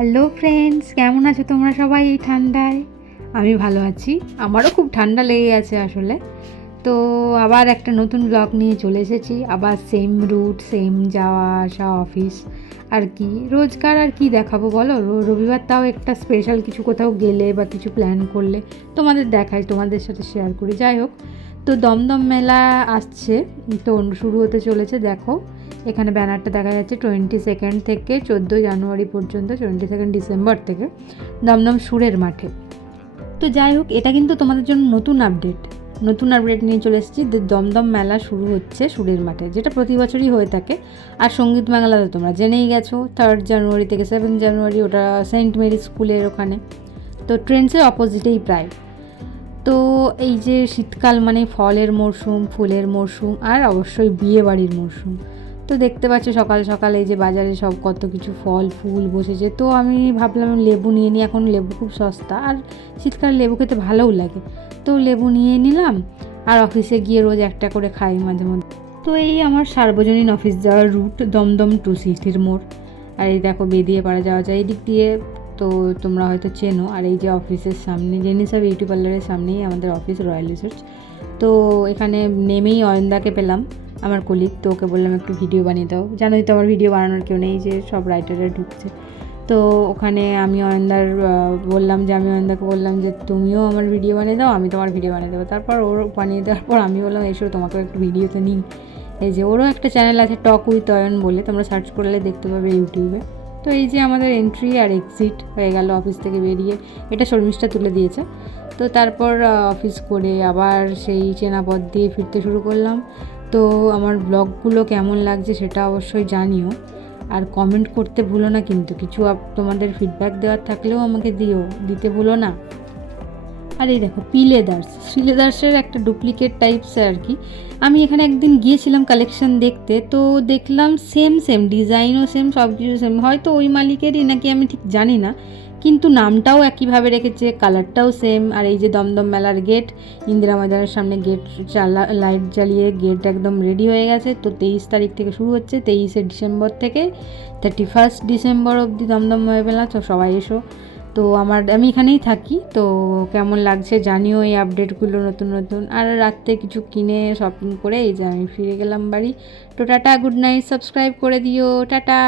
Hello friends কেমন আছো তোমরা সবাই এই ঠান্ডায়? আমি ভালো আছি। আমারও খুব ঠান্ডা লেগে আছে আসলে। তো আবার একটা নতুন ব্লগ নিয়ে চলে এসেছি। আবার সেম রুট সেম যাওয়া, আসা অফিস আর কি। রোজকার আর কি দেখাবো বলো? রবিবার তাও একটা স্পেশাল কিছু কোথাও গেলে বা কিছু প্ল্যান করলে তোমাদের দেখাই, তোমাদের সাথে শেয়ার করি। যাই হোক, তো দমদম মেলা আসছে। তো শুরু হতে চলেছে, দেখো। এখানে ব্যানারটা দেখা যাচ্ছে টোয়েন্টি সেকেন্ড থেকে চোদ্দোই জানুয়ারি পর্যন্ত টোয়েন্টি সেকেন্ড ডিসেম্বর থেকে দমদম সুরের মাঠে। তো যাই হোক, এটা কিন্তু তোমাদের জন্য নতুন আপডেট নতুন আপডেট নিয়ে চলে এসেছি দমদম মেলা শুরু হচ্ছে সুরের মাঠে, যেটা প্রতি বছরই হয়ে থাকে। আর সংগীত মেলা তো তোমরা জেনেই গেছো থার্ড জানুয়ারি থেকে সেভেন জানুয়ারি ওটা সেন্ট মেরি স্কুলের ওখানে। তো ট্রেন্ডসের অপোজিটেই প্রায়। তো এই যে শীতকাল মানে ফলের মরশুম, ফুলের মরশুম, আর অবশ্যই বিয়ে বাড়ির মরশুম। তো দেখতে পাচ্ছ সকাল সকাল এই যে বাজারে সব কত কিছু ফল, ফুল বসেছে। তো আমি ভাবলাম লেবু নিয়ে নিই, এখন লেবু খুব সস্তা। আর শীতকালে লেবু খেতে ভালোও লাগে। তো লেবু নিয়ে নিলাম, আর অফিসে গিয়ে রোজ একটা করে খাই মাঝে মধ্যে। তো এই আমার সার্বজনীন অফিস যাওয়ার রুট দমদম টু সিটির মোড়। আর এই দেখো বেরিয়ে পাড়া যাওয়া যায়, এই দিক দিয়ে তো তোমরা হয়তো চেনো। আর এই যে অফিসের সামনে, জেনিসা বিউটি পার্লারের সামনেই আমাদের অফিস রয়্যাল রিসার্চ তো এখানে নেমেই অয়নদাকে পেলাম। আমার কলিগ তো ওকে বললাম, একটু ভিডিও বানিয়ে দাও। জানোই তো আমার ভিডিও বানানোর কেউ নেই যে সব রাইটাররা ঢুকছে। তো ওখানে আমি অয়নদার বললাম যে, আমি অয়নদাকে বললাম যে, তুমিও আমার ভিডিও বানিয়ে দাও, আমি তোমার ভিডিও বানিয়ে দেবো। তারপর ওর বানিয়ে দেওয়ার পর আমি বললাম, এসো তোমাকে একটু ভিডিওতে নিই। এই যে, ওরও একটা চ্যানেল আছে টক উইথ অয়ন বলে, তোমরা সার্চ করলে দেখতে পাবে ইউটিউবে তো এই যে, আমাদের এন্ট্রি আর এক্সিট হয়ে গেল অফিস থেকে বেরিয়ে। এটা শর্মিষ্ঠা তুলে দিয়েছে। তো তারপর অফিস করে আবার সেই চেনা পথ দিয়ে ফিরতে শুরু করলাম। তো আমার ব্লগগুলো কেমন লাগছে সেটা অবশ্যই জানিও। আর কমেন্ট করতে ভুলো না কিন্তু, কিছু তোমাদের ফিডব্যাক দেওয়ার থাকলেও আমাকে দিও, দিতে ভুলো না। আর এই দেখো, পিলেদার্স। শ্রীলেদার্সের একটা ডুপ্লিকেট টাইপস আর কি। আমি এখানে একদিন গিয়েছিলাম কালেকশন দেখতে, তো দেখলাম সেম সেম ডিজাইনও সেম সব কিছু সেম হয়তো ওই মালিকেরই নাকি আমি ঠিক জানি না, কিন্তু নামটাও একইভাবে রেখেছে কালারটাও সেম আর এই যে দমদম মেলার গেট ইন্দিরা ময়দানের সামনে গেট চালা লাইট জ্বালিয়ে গেট একদম রেডি হয়ে গেছে। তো তেইশ তারিখ থেকে শুরু হচ্ছে, তেইশে ডিসেম্বর থেকে থার্টি ফার্স্ট ডিসেম্বর অবধি দমদম মেলা। তো সবাই এসো। তো আমার, আমি এখানেই থাকি, তো কেমন লাগছে জানিও এই আপডেটগুলো নতুন নতুন। আর রাত্রে কিছু কিনে শপিং করে এই যে আমি ফিরে গেলাম বাড়ি। তো টাটা গুড নাইট সাবস্ক্রাইব করে দিও, টাটা।